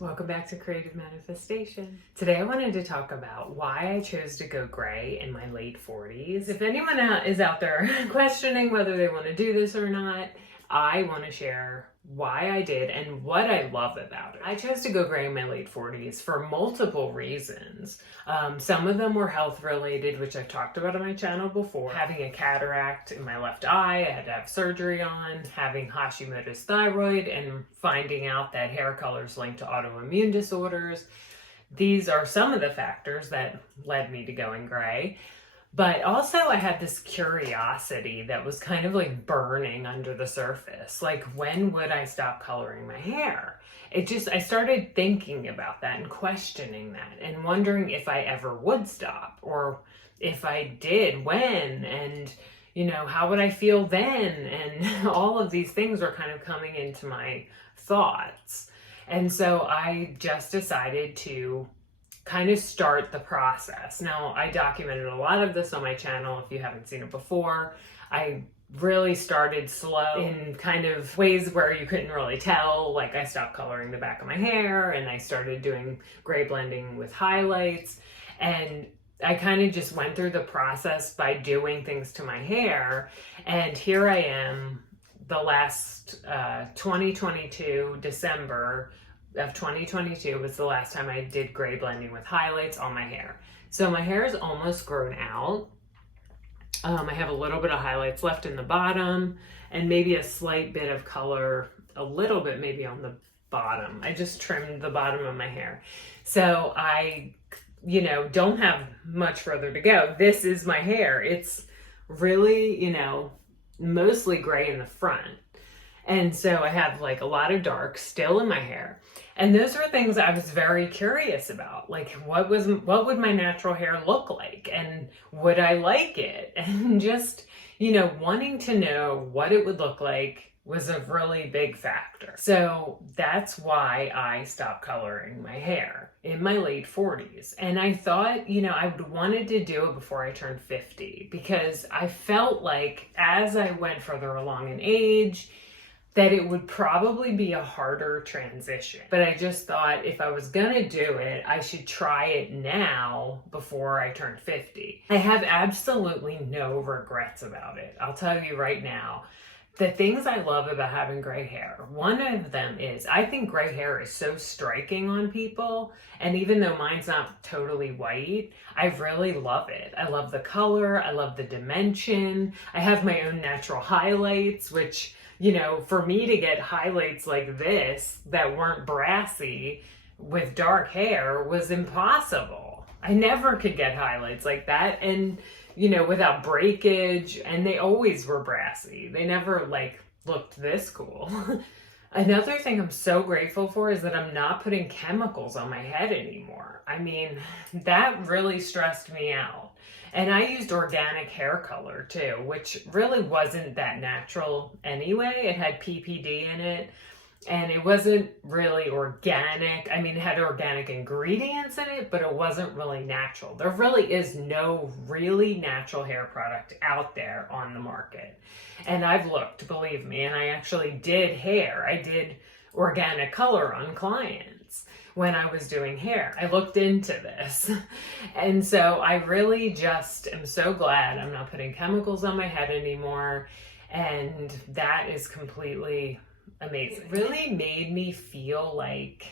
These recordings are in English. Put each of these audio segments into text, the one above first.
Welcome back to Creative Manifestation. Today I wanted to talk about why I chose to go gray in my late 40s. If anyone is out there questioning whether they want to do this or not, I want to share why I did and what I love about it. I chose to go gray in my late 40s for multiple reasons. Some of them were health related, which I've talked about on my channel before. Having a cataract in my left eye, I had to have surgery on, having Hashimoto's thyroid, and finding out that hair color is linked to autoimmune disorders. These are some of the factors that led me to going gray. But also I had this curiosity that was kind of like burning under the surface. Like, when would I stop coloring my hair? I started thinking about that and questioning that and wondering if I ever would stop, or if I did, when, and how would I feel then? And all of these things were kind of coming into my thoughts. And so I just decided to kind of start the process. Now, I documented a lot of this on my channel if you haven't seen it before. I really started slow in kind of ways where you couldn't really tell. Like, I stopped coloring the back of my hair and I started doing gray blending with highlights. And I kind of just went through the process by doing things to my hair. And here I am, the last 2022, December of 2022 was the last time I did gray blending with highlights on my hair. So my hair is almost grown out. I have a little bit of highlights left in the bottom and maybe a slight bit of color, a little bit maybe on the bottom. I just trimmed the bottom of my hair. So I, don't have much further to go. This is my hair. It's really, mostly gray in the front. And so I have like a lot of dark still in my hair. And those were things I was very curious about. Like, what would my natural hair look like? And would I like it? And just, wanting to know what it would look like was a really big factor. So that's why I stopped coloring my hair in my late 40s. And I thought, I wanted to do it before I turned 50, because I felt like as I went further along in age, that it would probably be a harder transition. But I just thought if I was gonna do it, I should try it now before I turned 50. I have absolutely no regrets about it. I'll tell you right now, the things I love about having gray hair, one of them is I think gray hair is so striking on people. And even though mine's not totally white, I really love it. I love the color, I love the dimension. I have my own natural highlights, which, for me to get highlights like this that weren't brassy with dark hair was impossible. I never could get highlights like that. And, without breakage, and they always were brassy. They never looked this cool. Another thing I'm so grateful for is that I'm not putting chemicals on my head anymore. I mean, that really stressed me out. And I used organic hair color too, which really wasn't that natural anyway. It had PPD in it, and it wasn't really organic. I mean, it had organic ingredients in it, but it wasn't really natural. There really is no really natural hair product out there on the market. And I've looked, believe me, and I actually did hair. I did organic color on clients when I was doing hair. I looked into this. And so I really just am so glad I'm not putting chemicals on my head anymore. And that is completely amazing. It really made me feel like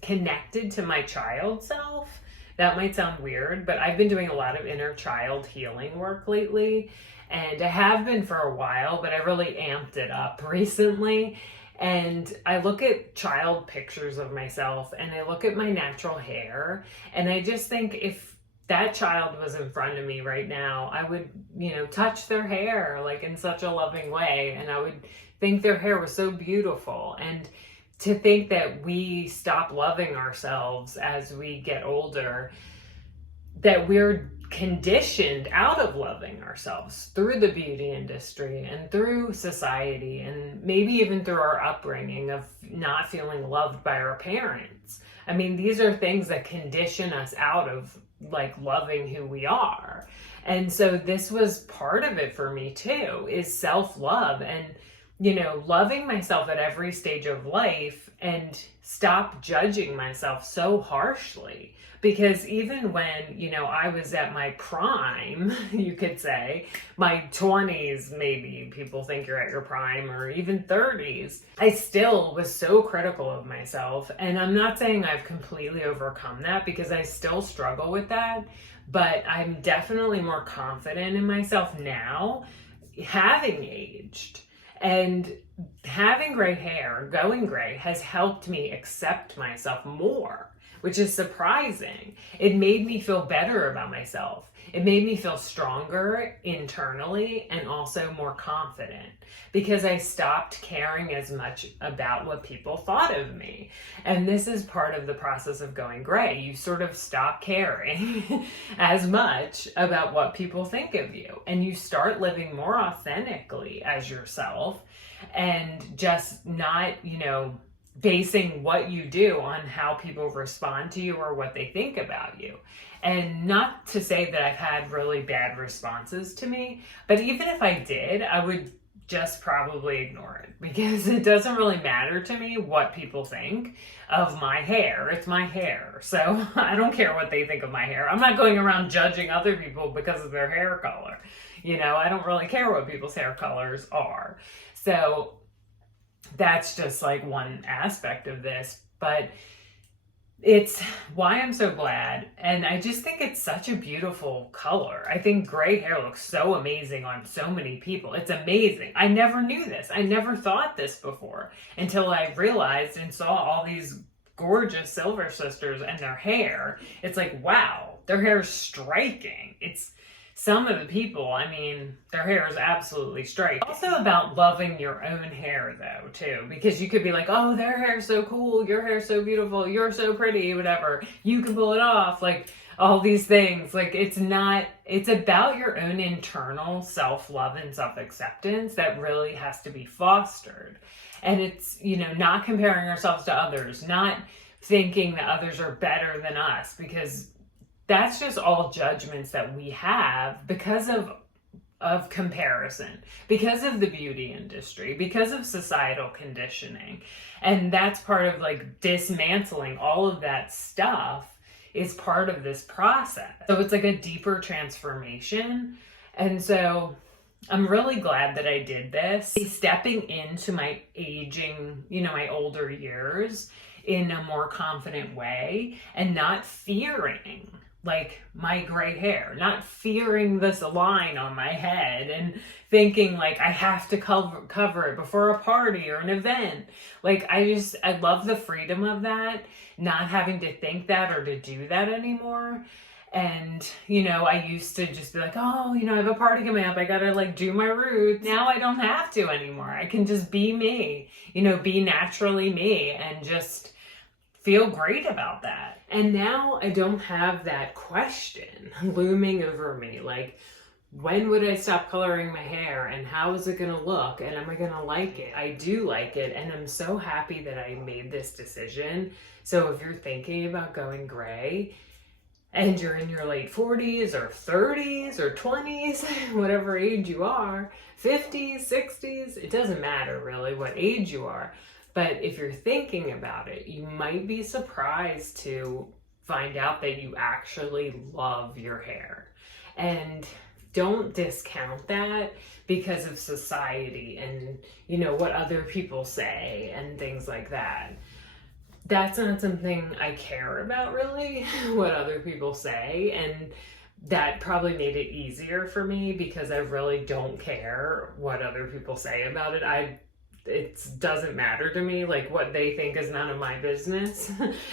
connected to my child self. That might sound weird, but I've been doing a lot of inner child healing work lately. And I have been for a while, but I really amped it up recently. And I look at child pictures of myself and I look at my natural hair, and I just think if that child was in front of me right now, I would, touch their hair like in such a loving way. And I would think their hair was so beautiful. And to think that we stop loving ourselves as we get older, that we're conditioned out of loving ourselves through the beauty industry and through society, and maybe even through our upbringing of not feeling loved by our parents. I mean, these are things that condition us out of loving who we are. And so this was part of it for me too, is self-love. And loving myself at every stage of life and stop judging myself so harshly. Because even when, I was at my prime, you could say, my 20s, maybe people think you're at your prime, or even 30s, I still was so critical of myself. And I'm not saying I've completely overcome that, because I still struggle with that, but I'm definitely more confident in myself now, having aged. And having gray hair, going gray, has helped me accept myself more, which is surprising. It made me feel better about myself. It made me feel stronger internally and also more confident, because I stopped caring as much about what people thought of me. And this is part of the process of going gray. You sort of stop caring as much about what people think of you, and you start living more authentically as yourself, and just not, basing what you do on how people respond to you or what they think about you. And not to say that I've had really bad responses to me, but even if I did, I would just probably ignore it, because it doesn't really matter to me what people think of my hair. It's my hair. So I don't care what they think of my hair. I'm not going around judging other people because of their hair color. I don't really care what people's hair colors are. So that's just like one aspect of this, but it's why I'm so glad. And I just think it's such a beautiful color. I think gray hair looks so amazing on so many people. It's amazing. I never knew this. I never thought this before until I realized and saw all these gorgeous Silver Sisters and their hair. It's like, wow, their hair is striking. It's some of the people, their hair is absolutely striking. Also about loving your own hair though, too, because you could be like, oh, their hair's so cool, your hair's so beautiful, you're so pretty, whatever, you can pull it off, like all these things. Like, it's about your own internal self-love and self-acceptance that really has to be fostered. And it's, not comparing ourselves to others, not thinking that others are better than us, because that's just all judgments that we have because of comparison, because of the beauty industry, because of societal conditioning. And that's part of like dismantling all of that stuff is part of this process. So it's like a deeper transformation. And so I'm really glad that I did this. Stepping into my aging, my older years in a more confident way, and not fearing like my gray hair, not fearing this line on my head and thinking like I have to cover it before a party or an event. Like I love the freedom of that, not having to think that or to do that anymore. And, I used to just be like, oh, I have a party coming up, I gotta like do my roots. Now I don't have to anymore. I can just be me, be naturally me, and just feel great about that. And now I don't have that question looming over me, like, when would I stop coloring my hair, and how is it gonna look, and am I gonna like it? I do like it, and I'm so happy that I made this decision. So if you're thinking about going gray, and you're in your late 40s or 30s or 20s, whatever age you are, 50s, 60s, it doesn't matter really what age you are. But if you're thinking about it, you might be surprised to find out that you actually love your hair. And don't discount that because of society and, what other people say and things like that. That's not something I care about really, what other people say. And that probably made it easier for me because I really don't care what other people say about it. It doesn't matter to me. Like, what they think is none of my business.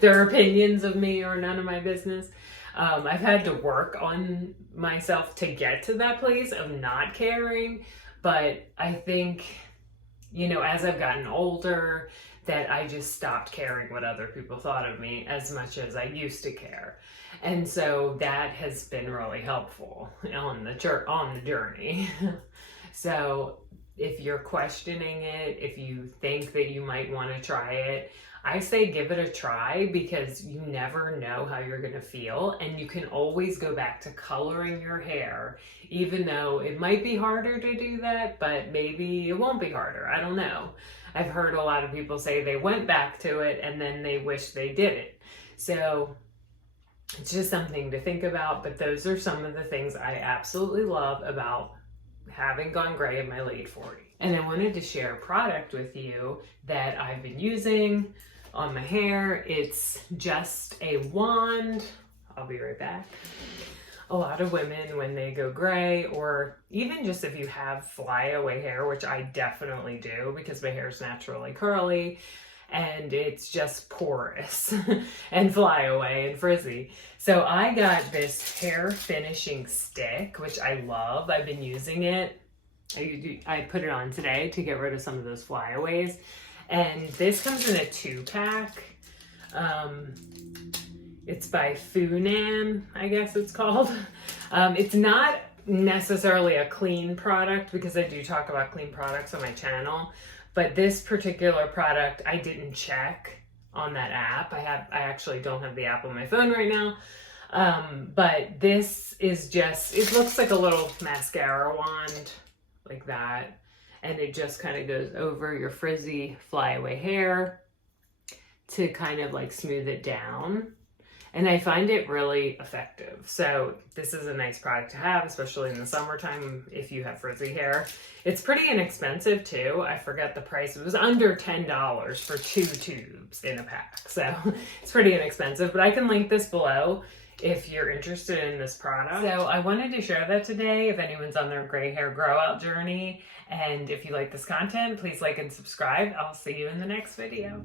Their opinions of me are none of my business. I've had to work on myself to get to that place of not caring. But I think, as I've gotten older, that I just stopped caring what other people thought of me as much as I used to care. And so that has been really helpful on the journey. So if you're questioning it, if you think that you might want to try it, I say give it a try, because you never know how you're going to feel, and you can always go back to coloring your hair, even though it might be harder to do that, but maybe it won't be harder. I don't know. I've heard a lot of people say they went back to it and then they wish they did it. So it's just something to think about, but those are some of the things I absolutely love about having gone gray in my late 40s. And I wanted to share a product with you that I've been using on my hair. It's just a wand. I'll be right back. A lot of women, when they go gray, or even just if you have flyaway hair, which I definitely do because my hair is naturally curly and it's just porous and flyaway and frizzy. So I got this hair finishing stick, which I love. I've been using it. I put it on today to get rid of some of those flyaways. And this comes in a 2-pack. It's by Funan, I guess it's called. It's not necessarily a clean product, because I do talk about clean products on my channel, but this particular product I didn't check on that app. I actually don't have the app on my phone right now. But this is just, it looks like a little mascara wand, like that. And it just kind of goes over your frizzy flyaway hair to kind of like smooth it down. And I find it really effective. So this is a nice product to have, especially in the summertime if you have frizzy hair. It's pretty inexpensive too. I forget the price. It was under $10 for 2 tubes in a pack. So it's pretty inexpensive, but I can link this below if you're interested in this product. So I wanted to share that today if anyone's on their gray hair grow out journey. And if you like this content, please like and subscribe. I'll see you in the next video.